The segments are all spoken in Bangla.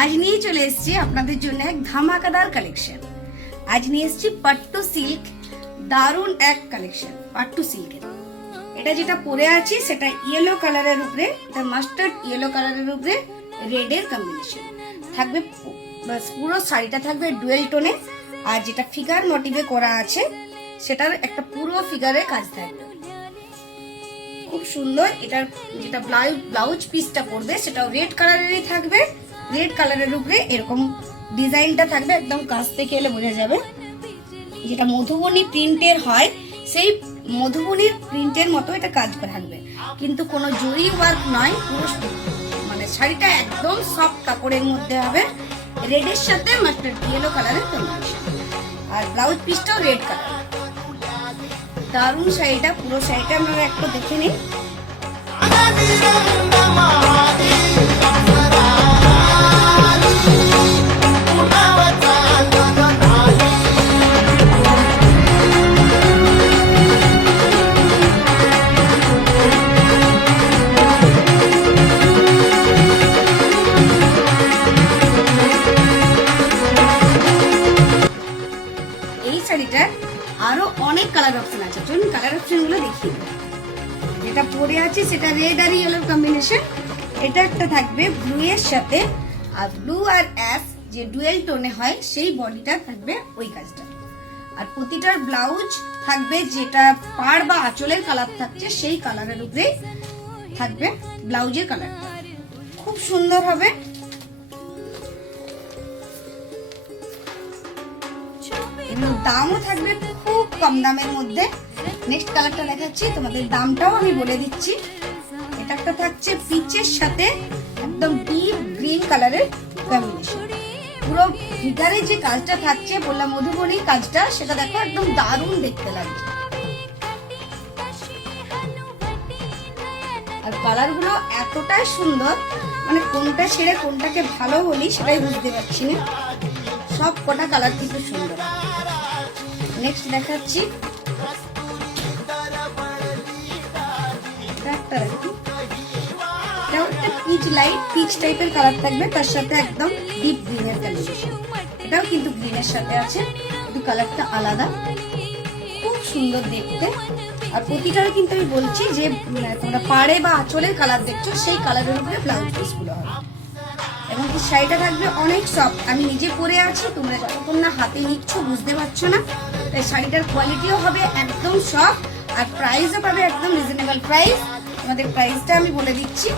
আজ নিয়ে চলে এসেছি আপনাদের জন্য এক ধামাকাদার কালেকশন। আজ নিয়ে এসেছি পাট্টু সিল্ক, দারুন এক কালেকশন পাট্টু সিল্কের। এটা যেটা পরে আছি সেটা ইয়েলো কালারের উপরে, এটা মাস্টার্ড ইয়েলো কালারের উপরে রেডের কম্বিনেশন থাকবে। পুরো শাড়িটা থাকবে ডুয়েল টোনে, আর যেটা ফিগার মোটিভে করা আছে সেটার একটা পুরো ফিগারের কাজ থাকবে, খুব সুন্দর। এটার যেটা ব্লাউজ পিসটা পড়বে সেটাও রেড কালারেরই থাকবে। রেড কালারের উপরে এরকম ডিজাইনটা থাকবে, একদম কাছ থেকে এলে বোঝা যাবে। যেটা মধুবনী প্রিন্টের হয় সেই মধুবনীর প্রিন্টের মতো এটা কাজ থাকবে, কিন্তু কোনো জরি ওয়ার্ক নয়। পুরো মানে শাড়িটা একদম সফট কাপড়ের মধ্যে হবে, রেডের সাথে মাস্টার্ড ইয়েলো কালারের কম্বিনেশন, আর ব্লাউজ পিসটাও রেড কালার। দারুণ শাড়িটা, পুরো শাড়িটা আপনারা একটু দেখে নিন। এই শাড়িটার আরো অনেক কালার অপশন আছে, চলুন কালার অপশন গুলো দেখিয়ে দিই। যেটা পরে আছে সেটা রেড আর ইয়েলোর কম্বিনেশন। এটা একটা থাকবে ব্লু এর সাথে, আর ব্লু আর অ্যাশ যে ডুয়েল টোনে হয় সেই বডিটা থাকবে ওই কাজটা। আর প্রতিটার ব্লাউজ থাকবে যেটা পাড় বা আঁচলের কালার থাকছে সেই কালারের উপরে থাকবে ব্লাউজের কালারটা, খুব সুন্দর হবে। দামও থাকবে খুব কম দামের মধ্যে। নেক্সট কালারটা দেখাচ্ছি, তোমাদের দামটাও আমি বলে দিচ্ছি। এটা একটা থাকছে পিচের সাথে একদম ডিপ গ্রিন কালারের কম্বিনেশন। পুরো ভিতরে যে কাজটা থাকছে বললাম মধুবনী কাজটা, সেটা দেখো একদম দারুণ দেখতে লাগছে। আর কালার গুলো এতটাই সুন্দর, মানে কোনটা ছেড়ে কোনটাকে ভালো বলি সেটাই বুঝতে পারছি না, সব কটা কালার কিন্তু সুন্দর। নেক্সট দেখাচ্ছি, পিচ লাইট পিচ টাইপের কালার থাকবে, তার সাথে একদম ডিপ গ্রিনের কম্বিনেশন। এটাও কিন্তু গ্রিনের সাথে আছে, কিন্তু কালারটা আলাদা, খুব সুন্দর দেখতে। আর প্রতিটার কিন্তু আমি বলছি যে তোমরা পাড়ে বা আঁচলের কালার দেখছো সেই কালারের উপরে ব্লাউজ পিস গুলো হবে। এবং কি শাড়িটা থাকবে অনেক সফট। আমি নিজে পরে আছি, তোমরা যতক্ষণ না হাতে নিচ্ছ বুঝতে পারছো না। তাই শাড়িটার কোয়ালিটিও হবে একদম সফট, আর প্রাইসও পাবে একদম রিজনেবল প্রাইস। তোমাদের প্রাইসটা আমি বলে দিচ্ছি।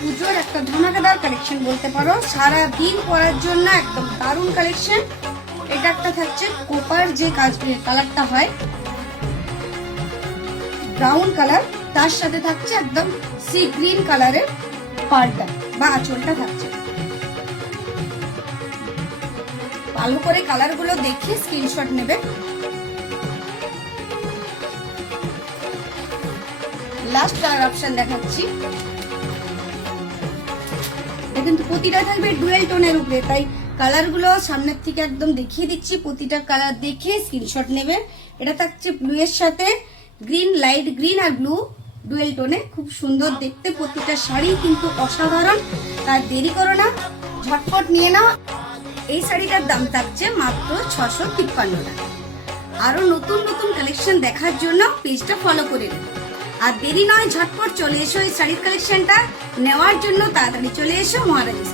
পুজোর একটা ধামাকাদার কালেকশন বলতে পারো, সারা দিন পরার জন্য একদম দারুণ কালেকশন। এটা একটা থাকছে কোপার যে কালারটা হয় ব্রাউন কালার, তার সাথে থাকছে একদম সি গ্রিন কালারের পাড়টা বা আঁচলটা থাকছে। ভালো করে কালার গুলো দেখে স্ক্রিনশট নেবে। লাস্ট কালার অপশন দেখাচ্ছি, কিন্তু প্রতিটা থাকবে ডুয়েল টোনের উপরে, তাই কালার গুলো সামনের থেকে একদম দেখিয়ে দিচ্ছি। প্রতিটা কালার দেখে স্ক্রিনশট নেবে। এটা থাকছে ব্লু এর সাথে গ্রিন, লাইট গ্রিন আর ব্লু ডুয়েল টোনে, খুব সুন্দর দেখতে। প্রতিটা শাড়ি কিন্তু অসাধারণ। তার দেরি করো না, ঝটপট নিয়ে নাও। এই শাড়িটার দাম থাকছে মাত্র 653 টাকা। আরো নতুন নতুন কালেকশন দেখার জন্য পেজটা ফলো করে নেবে। আর দেরি নয়, ঝটপট চলে এসো এই শাড়ির কালেকশনটা নেওয়ার জন্য। তাড়াতাড়ি চলে এসো মহারাজ।